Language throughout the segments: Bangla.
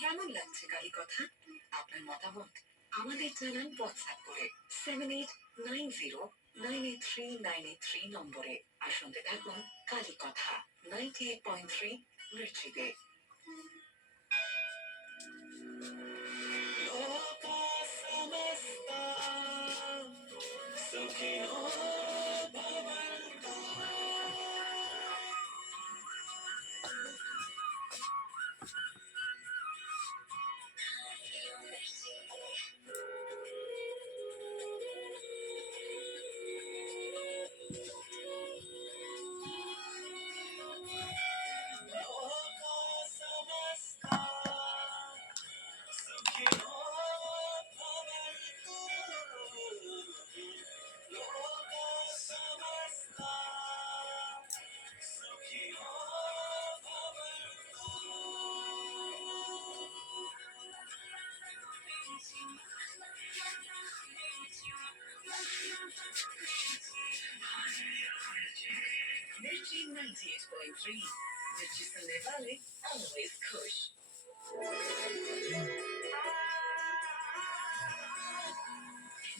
কেমন লাগছে কালী কথা? আপনার মতামত আমাদের জানান হোয়াটসঅ্যাপ করে 7890983983 নম্বরে। আর শুনতে থাকুন কালী কথা 98.3 মির্চিতে। Mirchi 98.3, Mirchi सुनने वाले always खुश।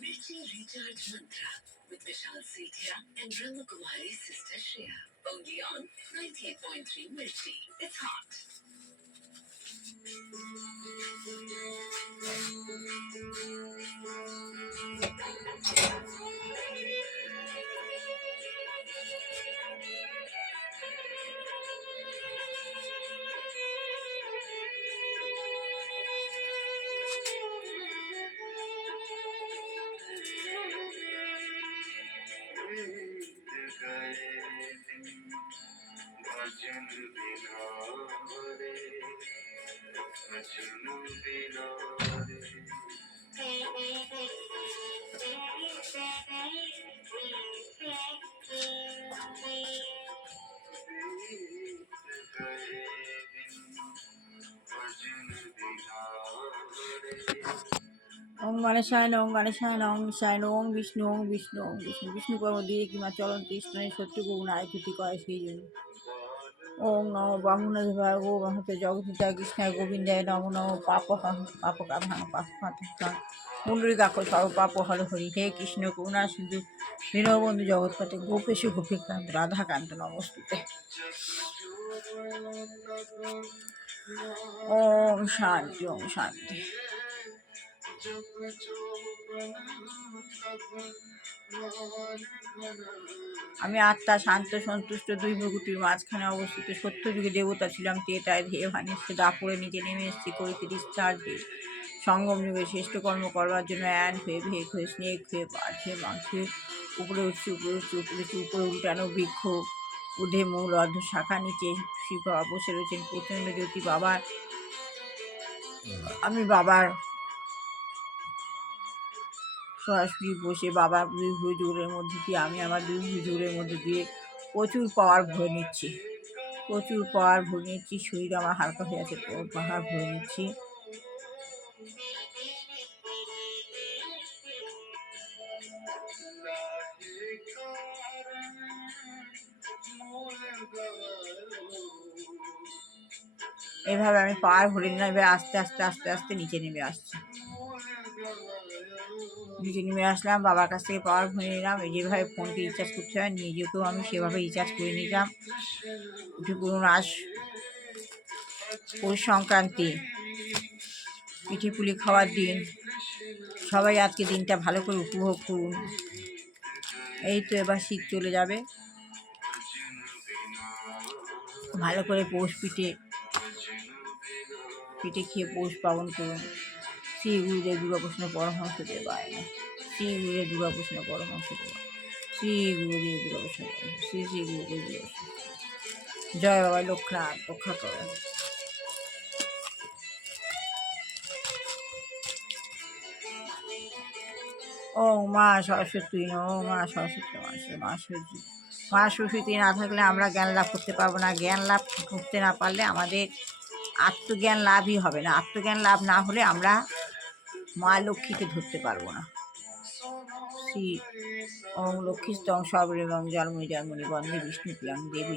Mirchi Recharge Mantra with Vishal Sethia and Brahma Kumari's sister Shreya. Only on 98.3 Mirchi. It's hot. ওম গণেশায় নম গণেশায় নম ঈশায় নম বিষ্ণু ওম বিষ্ণু ওম বিষ্ণু বিষ্ণু কর্ম দিয়ে কিংবা চলন কৃষ্ণের শত্রু গুণ আয় ক্ষতি করে সেই জন্য। ওম নম ব্রাহ্মণদেবায় গো মহতে জগৎপিতায় কৃষ্ণায় গোবিন্দায় নম নম পাপকাভাং পুণ্ডরীকাক্ষ সর্ব পাপ হর হরি। হে কৃষ্ণ করুণা সিন্ধু দীনবন্ধু জগৎপতে গোপেশু গোপীকান্ত রাধাকান্ত নমস্তুতে। ওম শান্তি ওম শান্তি। আমি আত্মা শান্ত সন্তুষ্ট দুই প্রকৃতির মাঝখানে অবস্থিত সত্যযুগে দেবতা ছিলাম। তেতায় ধেয়ে ভানিচ্ছে দাপড়ে নিচে নেমে এসেছি করিতে ডিসচার্জ হয়ে সঙ্গম যুগে শ্রেষ্ঠ কর্ম করবার জন্য অ্যান্ড হয়ে ভেক হয়ে স্নেক হয়ে পাঠ হয়ে মাছ হয়ে উপরে উঠছি উপরে উল্টানো বৃক্ষ উধে মূল অর্ধ শাখা নিচে শিব বাবা বসে রয়েছেন প্রচণ্ড জ্যোতি বাবার। আমি বাবার সরাসরি বসে বাবার দুই ভুজুরের মধ্যে দিয়ে আমি আমার দুই ভুজুরের মধ্যে দিয়ে প্রচুর পাওয়ার ভরে নিচ্ছি শরীর আমার হালকা হয়ে আছে পাহাড় ভরে নিচ্ছি। এভাবে আমি পাওয়ার ভরে নিলাম। এবার আস্তে আস্তে আস্তে আস্তে নিচে নেমে আসছি। নিচে নেমে আসলাম, বাবার কাছ থেকে পাওয়ার ভরে নিলাম। এই যেভাবে ফোনকে রিচার্জ করতে হয় নিজেকেও আমি সেভাবে রিচার্জ করে নিলাম। উঠে পড়ুন, আজ পৌষ সংক্রান্তি, পিঠে পুলি খাওয়ার দিন। সবাই আজকে দিনটা ভালো করে উপভোগ করুন। এই তো এবার শীত চলে যাবে, ভালো করে পৌষ পিঠে খেয়ে পৌষ পালন করুন। শ্রী গুরুদেব দুর্গাকৃষ্ণ পরমহংস দেবায় নমঃ। শ্রী গুরুদেব দুর্গাকৃষ্ণ পরমহংস দেবায়, শ্রী গুরুদেব দুর্গাকৃষ্ণ, শ্রী শ্রী গুরুদেব দুর্গাকৃষ্ণ। জয় বাবা লোকনাথ, রক্ষা করেন। ও মা সরস্বতী, ও মা সরস্বতী, মা সরস্বতী। মা সরস্বতী না থাকলে আমরা জ্ঞান লাভ করতে পারবো না। জ্ঞান লাভ করতে না পারলে আমাদের আত্মজ্ঞান লাভই হবে না। আত্মজ্ঞান লাভ না হলে আমরা মা লক্ষ্মীকে ধরতে পারবো না। শ্রী ওং লক্ষ্মীস্তং সর্বং জন্মনি জন্মনি বন্দে বিষ্ণু প্রিয়ং দেবী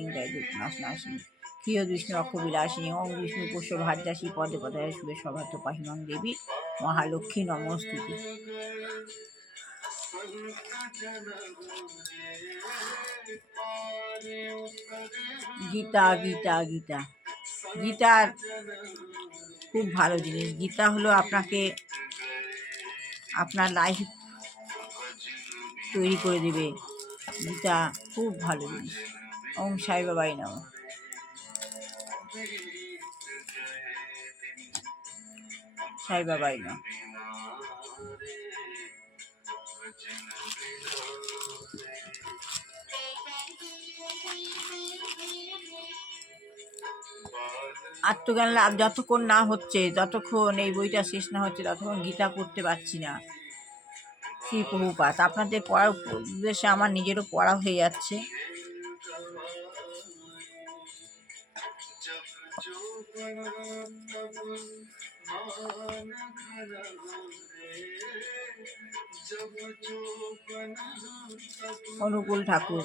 নাশ নাশিনী ক্ষীয় বিষ্ণু অক্ষ বিলাসিনী ওং বিষ্ণু পোষ্য ভার্যাসী পদে পদে শুভে সভাত পাহিমং দেবী মহালক্ষ্মী নমস্তুতে। গীতা গীতা গীতা গীতার খুব ভালো জিনিস। গীতা হলো আপনাকে আপনার লাইফ তৈরি করে দেবে। গীতা খুব ভালো জিনিস। ওম সাই বাবাই নমঃ। সাই বাবাই নমঃ। আত্মজ্ঞান লাভ যতক্ষণ না হচ্ছে, যতক্ষণ এই বইটা শেষ না হচ্ছে, ততক্ষণ গীতা পড়তে পারছি না। শ্রী প্রভুপাদ, আপনাদের পড়ার উদ্দেশ্যে আমার নিজেরও পড়া হয়ে যাচ্ছে। অনুকূল ঠাকুর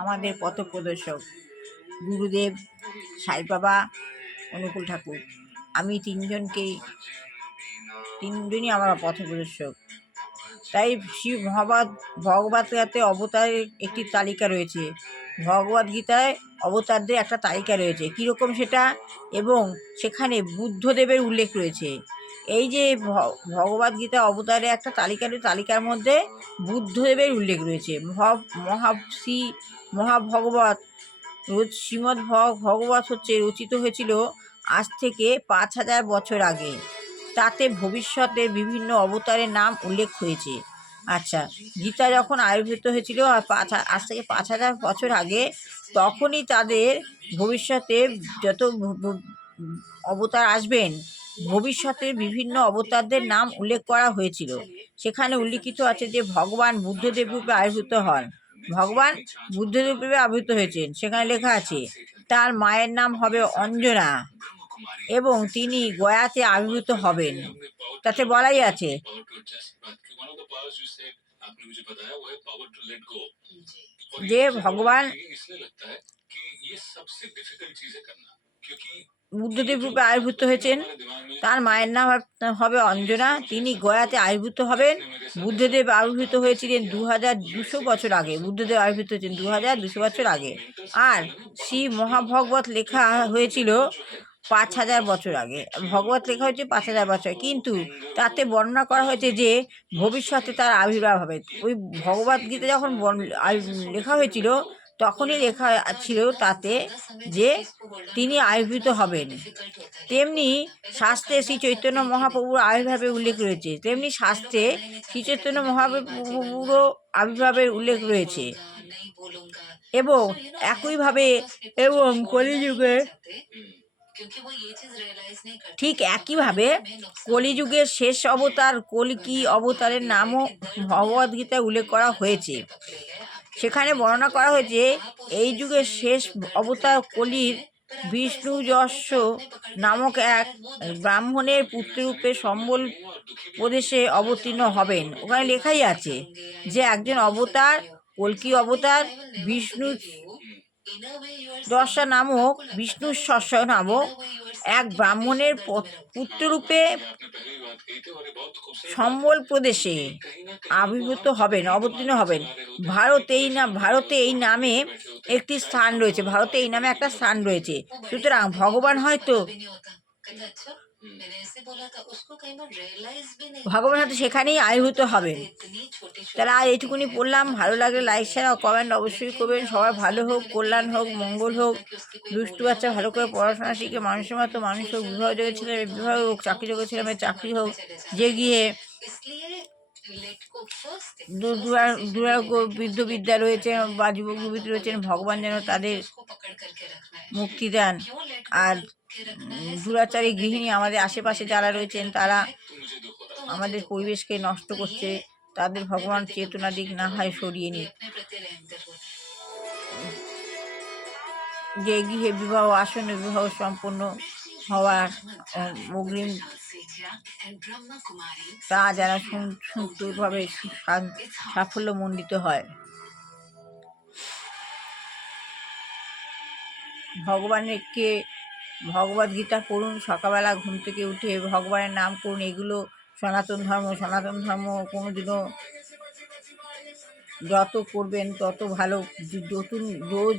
আমাদের পথ প্রদর্শক, গুরুদেব, সাই বাবা, অনুকূল ঠাকুর, আমি তিনজনই আমার পথ প্রদর্শক। তাই শিব ভগবত গীতাতে অবতারের একটি তালিকা রয়েছে। ভগবত গীতায় অবতারদের একটা তালিকা রয়েছে, কীরকম সেটা, এবং সেখানে বুদ্ধদেবের উল্লেখ রয়েছে। এই যে ভগবত গীতা অবতারের একটা তালিকার মধ্যে বুদ্ধদেবের উল্লেখ রয়েছে। মহাভগবত শ্রীমদ্ ভগবত রচিত হয়েছিল আজ থেকে 5000 বছর আগে। তাতে ভবিষ্যতের বিভিন্ন অবতারের নাম উল্লেখ হয়েছে। আচ্ছা, গীতা যখন আবির্ভূত হয়েছিল আজ থেকে 5000 বছর আগে, তখনই তাদের ভবিষ্যতে যত অবতার আসবেন, ভবিষ্যতের বিভিন্ন অবতারদের নাম উল্লেখ করা হয়েছিল। সেখানে উল্লিখিত আছে যে ভগবান বুদ্ধদেব রূপে আবির্ভূত হন। ভগবান বুদ্ধদেব রূপে আবির্ভূত হয়েছেন। সেখানে লেখা আছে তার মায়ের নাম হবে অঞ্জনা এবং তিনি গয়াতে আবির্ভূত হবেন। তাতে বলাই আছে যে ভগবান বুদ্ধদেব রূপে আবির্ভূত হয়েছেন, তার মায়ের নাম হবে অঞ্জনা, তিনি গয়াতে আবির্ভূত হবেন। বুদ্ধদেব আবির্ভূত হয়েছিলেন 2200 বছর আগে। বুদ্ধদেব আবির্ভূত হয়েছেন 2200 বছর আগে। আর শ্রী মহাভগবত লেখা হয়েছিল 5000 বছর আগে। ভগবত লেখা হয়েছে 5000 বছর, কিন্তু তাতে বর্ণনা করা হয়েছে যে ভবিষ্যতে তার আবির্ভাব হবে। ওই ভগবত গীতা যখন লেখা হয়েছিল, তখনই লেখা ছিল তাতে যে তিনি আবির্ভূত হবেন। তেমনি শাস্ত্রে শ্রী চৈতন্য মহাপ্রভুর আবির্ভাবের উল্লেখ রয়েছে। তেমনি শাস্ত্রে শ্রী চৈতন্য মহাপ্রভুরও আবির্ভাবের উল্লেখ রয়েছে। এবং একইভাবে এবং কলিযুগে ঠিক একইভাবে কলিযুগের শেষ অবতার কল্কি অবতারের নামও ভগবদ্গীতায় উল্লেখ করা হয়েছে। সেখানে বর্ণনা করা হয়েছে এই যুগের শেষ অবতার কলির বিষ্ণুযশ নামক এক ব্রাহ্মণের পুত্ররূপে সম্বল প্রদেশে অবতীর্ণ হবেন। ওখানে লেখাই আছে যে একজন অবতার, কল্কি অবতার Vishnu Inner way you are দশা saying, নামক आपको लगता বিষ্ণুর है শস্য सर, নামক inner way you are saying এক कि मैं ব্রাহ্মণের हमेशा घर में रखती हूँ। পুত্ররূপে आपने पहले ही बात कही थी और ये बहुत खूबसूरत बात সম্বল है প্রদেশে कि कहीं ना कहीं वो আবির্ভূত हम হবেন, अपने ही অবতীর্ণ दिमाग में হবেন। चला रहे होते हैं, ভারতে अपनी এই না परेशानियों ভারতে को এই हम নামে लेके बैठे होते हैं, একটি शायद স্থান सामने রয়েছে, वाला तो ভারতে आगे এই নামে बढ़ने की একটা भी স্থান बात রয়েছে। वो बड़े সুতরাং साहब ने ভগবান बोला, उसको হয়তো पता भी नहीं होता। कहता अच्छा, मैंने ऐसे बोला था, उसको कई बार रियलाइज भी नहीं ভগবান होता। হয়তো সেখানেই उसको আবির্ভূত तो হবেন। बातें इतनी छोटी তাহলে छोटी আর लगती এইটুকুনি हैं, বললাম। बहुत ভালো ही লাগলে छोटी লাইক लगती শেয়ার और কমেন্ট हैं। অবশ্যই लेकिन করবেন। সবার ভালো सामने হোক, वाले को ये কল্যাণ भी হোক, रियलाइज মঙ্গল नहीं হোক। होता कि उसकी कोई দুষ্টু बोलने বাচ্চা वाला ভালো कोई করে পড়াশোনা एक्सपेक्टेशन শিখে होती মানুষের মতো है। মানুষ হোক, বিবাহ फुलफिलमेंट যোগ্য नहीं ছেলে होती तो বিবাহ हमें হোক, हम চাকরি যোগ্য उस ছেলে चीज মেয়ের को চাকরি हर्ट হোক। में चले যে जाते हैं। গিয়ে इसलिए लेट को फर्स्ट দুরারোগ্য डिसीजन लेना है कि বৃদ্ধ मुझे लेट বিদ্যা को রয়েছে करना है, বা যুবক बातों যুবতী को রয়েছেন, लेट को ভগবান करना যেন है তাদের कि उसको पकड़ करके रखना है। মুক্তি দেন। क्यों लेट को আর करके रखना है, सब দুরাচারী कुछ हमने গৃহিণী दिखाने আমাদের के लिए আশেপাশে मैंने যারা पकड़ के রয়েছেন रखा তারা है, तो मुझे दुख हो रहा तो है। मुझे আমাদের दुख हो रहा পরিবেশকে है। নষ্ট तो করছে। ये তাদের अपने ভগবান प्रति চেতনা দিক कंपैशनेट না होना হয় है, সরিয়ে ये নিক। अपने प्रति रहमदिल होना है। যে গৃহে বিবাহ আসন্ন বিবাহ সম্পন্ন হওয়ার অগ্রিম विशाल सेठिया and ब्रह्मा कुमारी তা যেন Sitashriya সুন্দরভাবে It's hot. সাফল্যমণ্ডিত হয়। ভগবানকে ভগবদ গীতা পড়ুন, সকালবেলা ঘুম থেকে উঠে ভগবানের নাম করুন। এগুলো সনাতন ধর্ম। সনাতন ধর্ম কোনোদিনও যত করবেন তত ভালো। নতুন রোজ